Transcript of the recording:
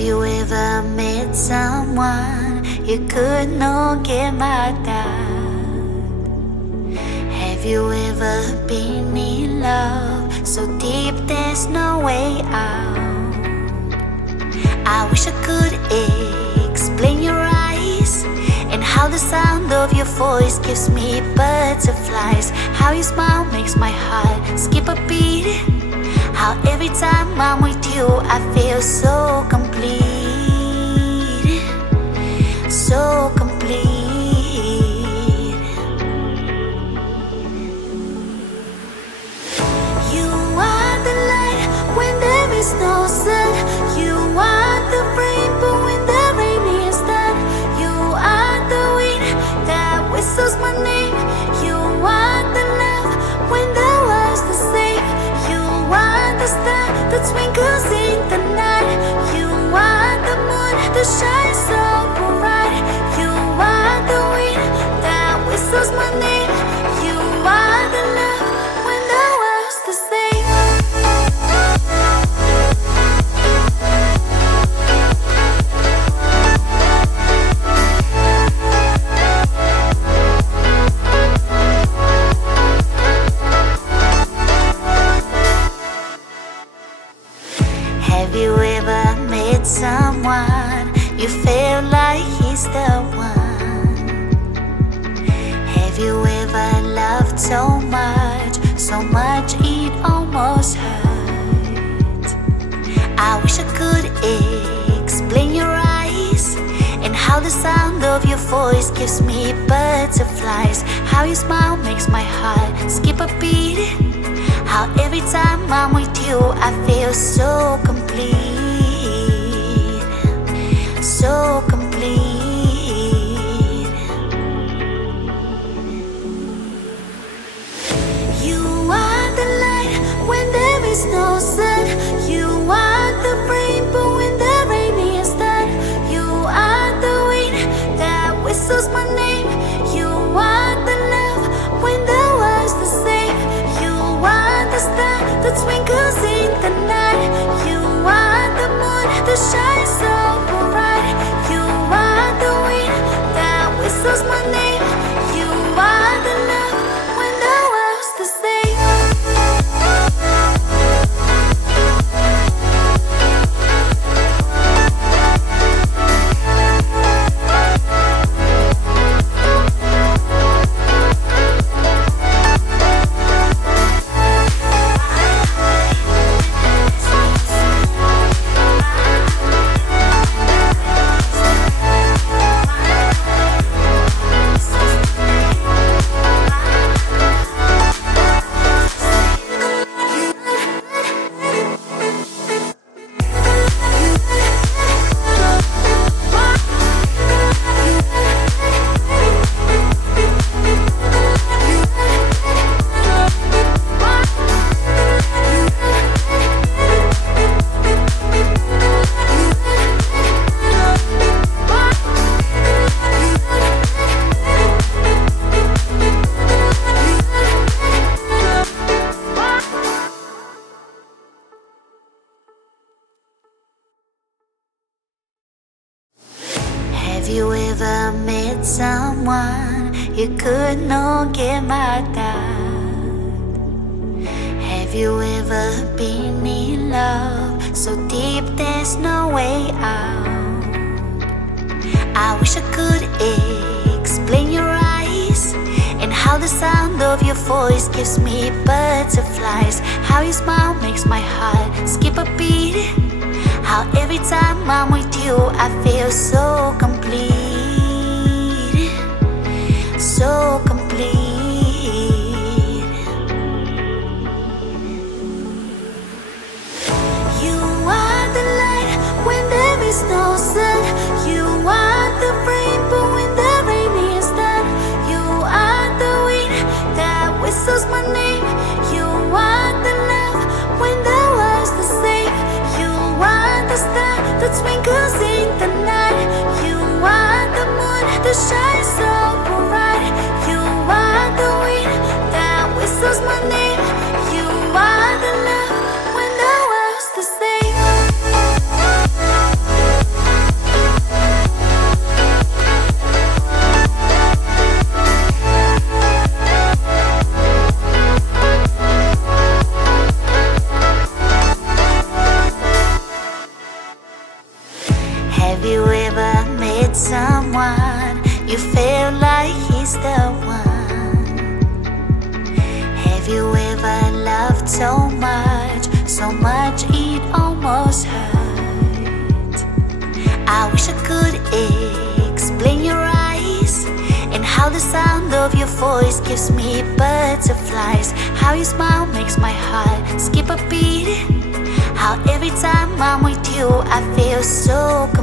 you ever met someone you could not get mad at? Have you ever been in love so deep there's no way out? I wish I could explain your eyes and how the sound of your voice gives me butterflies. How your smile makes my heart skip a beat. How every time I'm with you I feel so complete. So complete. You are the light when there is no sun. You are the rainbow when the rain is done. You are the wind that whistles my name. You are the love when the world's the same. You are the star that twinkles in the night. You are the moon that shines so bright. You are the wind that whistles my name. You are the love when the world's the same. Have you ever met someone you feel like he's the one? Have you ever loved so much it almost hurt? I wish I could explain your eyes and how the sound of your voice gives me butterflies. How your smile makes my heart skip a beat. How every time I'm with you I feel so complete. So complete. You are the light when there is no sun. You are the rainbow when the rain is done. You are the wind that whistles my name. You are the love when the world's the same. You are the star that twinkles in the night. You are the moon that shines so bright. You are the wind that whistles my name. You are the love when the world's the same. Have you ever met someone you could not get mad at? Have you ever been in love so deep there's no way out? I wish I could explain your eyes and how the sound of your voice gives me butterflies. How your smile makes my heart skip a beat. How every time I'm with you I feel so complete. So complete. You are the light when there is no sun. You are the rainbow when the rain is done. You are the wind that whistles my name. You are the love when the world's the same. You are the star that twinkles in the night. You are the moon that shines so bright. You are the wind that whistles my name. You are the love when the world's the same. Have you ever met someone you feel like he's the one? Have you ever loved so much it almost hurt? I wish I could explain your eyes and how the sound of your voice gives me butterflies. How your smile makes my heart skip a beat. How every time I'm with you I feel so good.